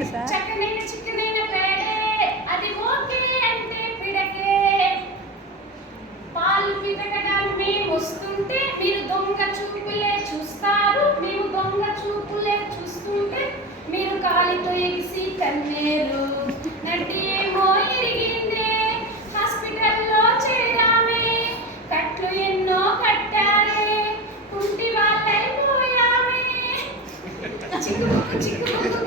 చెప్పండి సార్. చక్కనైన చిక్కనైన పేడే అది ఓకే అంటే పిడకే. పాలు పితకడానికి మేము వస్తుంటే మీరు దొంగ చూపులే చూస్తారు. మేము దొంగ చూపులే చూస్తుంటే మీరు కాలితో ఎగిసి కన్నేరు. నటి ఏమో ఇరిగిందే హాస్పిటల్లో చేరామే. కట్లు ఎన్నో కట్టారే కుంటి వాళ్ళైపోయామే. చిక్కుముక్కు చిక్కుముక్కు